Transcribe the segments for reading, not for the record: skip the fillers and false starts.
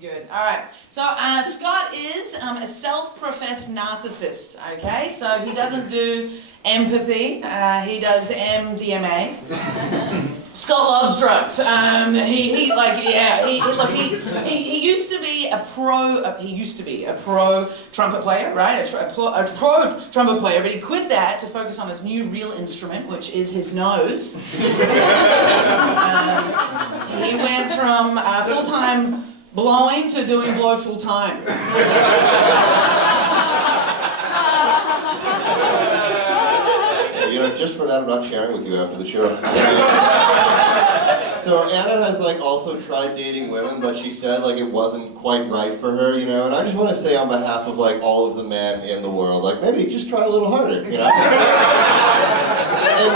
You're good. All right. So Scott is a self-professed narcissist. Okay, so he doesn't do empathy. He does MDMA. Scott loves drugs. He used to be a pro trumpet player, right? A pro trumpet player, but he quit that to focus on his new real instrument, which is his nose. He went from full-time blowing to doing blow full-time. You know, just for that, I'm not sharing with you after the show. So Anna has also tried dating women, but she said it wasn't quite right for her, you know. And I just want to say on behalf of all of the men in the world, maybe just try a little harder, you know. And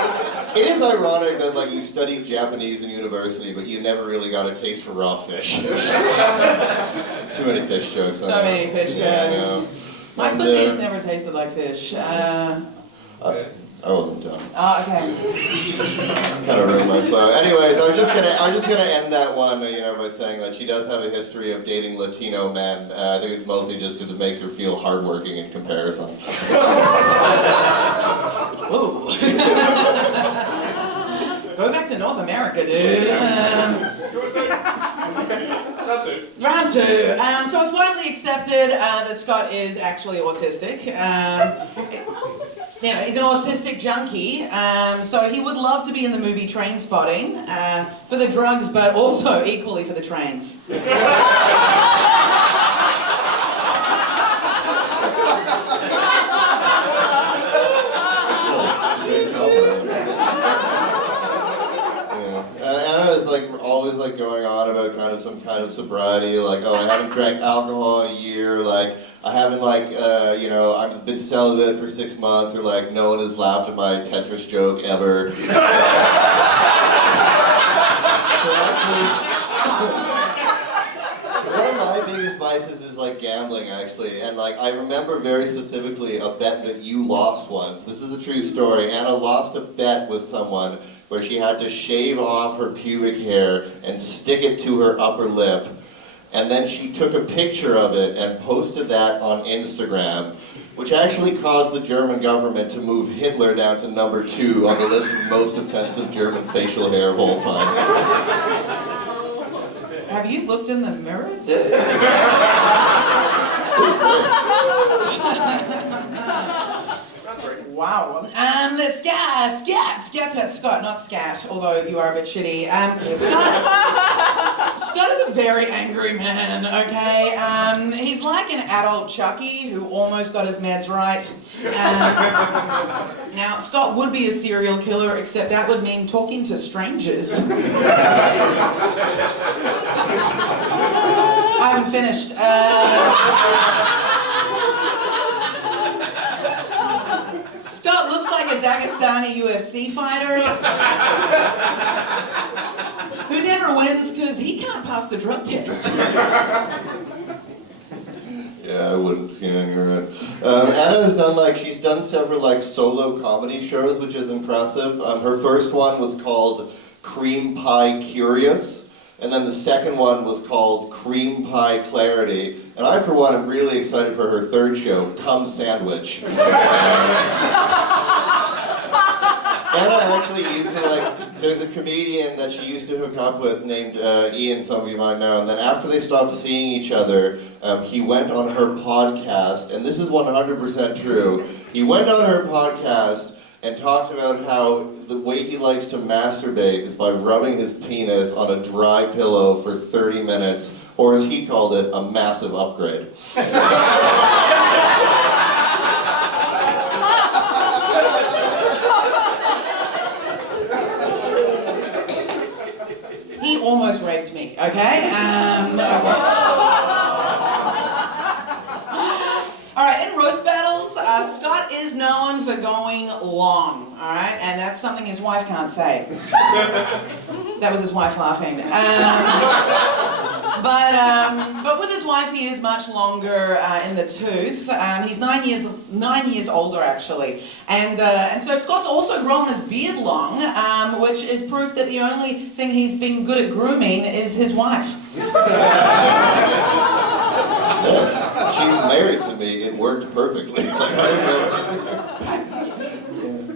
it is ironic that you studied Japanese in university, but you never really got a taste for raw fish. Too many fish jokes. So many fish jokes. My pussy has never tasted like fish. I wasn't done. Oh, okay. Kind of ruined my flow. Anyways, I was just gonna end that one, by saying that she does have a history of dating Latino men. I think it's mostly just because it makes her feel hardworking in comparison. Whoa. Go back to North America, dude. Round two. So it's widely accepted that Scott is actually autistic. He's an autistic junkie, so he would love to be in the movie Trainspotting for the drugs, but also equally for the trains. Anna is always going on about some kind of sobriety, oh, I haven't drank alcohol in a year, I haven't I've been celibate for 6 months, or no one has laughed at my Tetris joke ever. So actually, one of my biggest vices is gambling, actually, and I remember very specifically a bet that you lost once. This is a true story. Anna lost a bet with someone where she had to shave off her pubic hair and stick it to her upper lip. And then she took a picture of it and posted that on Instagram, which actually caused the German government to move Hitler down to number 2 on the list of most offensive German facial hair of all time. Have you looked in the mirror? Wow. Scott, not scat, although you are a bit shitty. Scott is a very angry man, okay? He's like an adult Chucky who almost got his meds right. Now, Scott would be a serial killer, except that would mean talking to strangers. I haven't finished. Scott looks like a Dagestani UFC fighter who never wins because he can't pass the drug test. Yeah, I wouldn't. You're right. Anna has done she's done several solo comedy shows, which is impressive. Her first one was called Cream Pie Curious, and then the second one was called Cream Pie Clarity. And I, for one, am really excited for her third show, Cum Sandwich. Anna actually used to there's a comedian that she used to hook up with named Ian, some of you might know, and then after they stopped seeing each other, he went on her podcast, and this is 100% true. He went on her podcast and talked about how the way he likes to masturbate is by rubbing his penis on a dry pillow for 30 minutes, or as he called it, a massive upgrade. He almost raped me, okay? Alright, in roast battles, Scott is known for going long, alright? And that's something his wife can't say. That was his wife laughing. But with his wife, he is much longer in the tooth. He's 9 years older, actually. And so Scott's also grown his beard long, which is proof that the only thing he's been good at grooming is his wife. She's married to me. It worked perfectly. Like, I remember.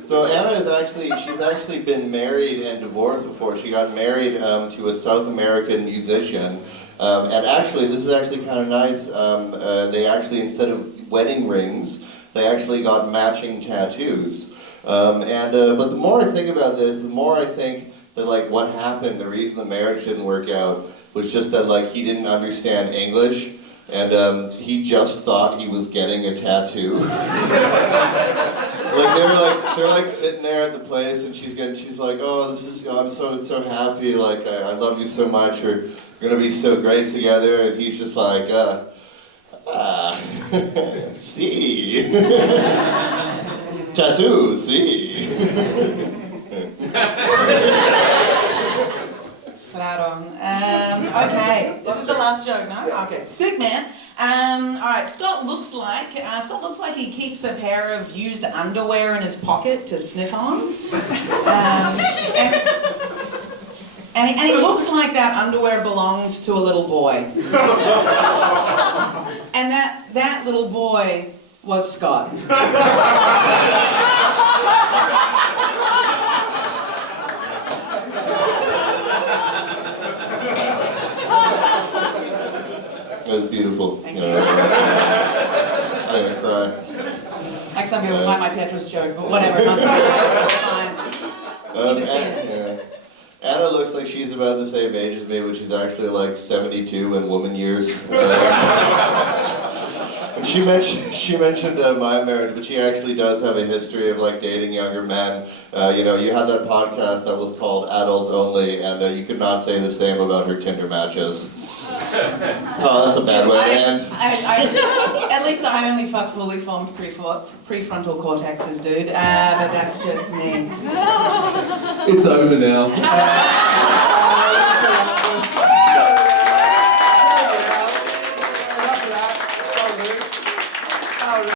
So Anna she's actually been married and divorced before. She got married to a South American musician. And actually, this is actually kind of nice. They actually, instead of wedding rings, they actually got matching tattoos. But the more I think about this, the more I think that like what happened, the reason the marriage didn't work out was just that like he didn't understand English, and he just thought he was getting a tattoo. They're like sitting there at the place, and she's like, oh, I'm so happy, like I love you so much, we're gonna be so great together, and he's just like, see. Tattoo, see. Claro. Okay, this is the last joke, no? Okay, sick man. All right, Scott looks like he keeps a pair of used underwear in his pocket to sniff on. And he looks like that underwear belongs to a little boy. And that little boy was Scott. That was beautiful. Thank you. I'm gonna cry. Like some people find my Tetris joke, but whatever, not fine. Anna looks like she's about the same age as me, which is actually like 72 in woman years. And she mentioned my marriage, but she actually does have a history of like dating younger men. You had that podcast that was called Adults Only, and you could not say the same about her Tinder matches. Oh, that's a bad way to end. At least I only fuck fully formed prefrontal cortexes, dude. But that's just me. It's over now.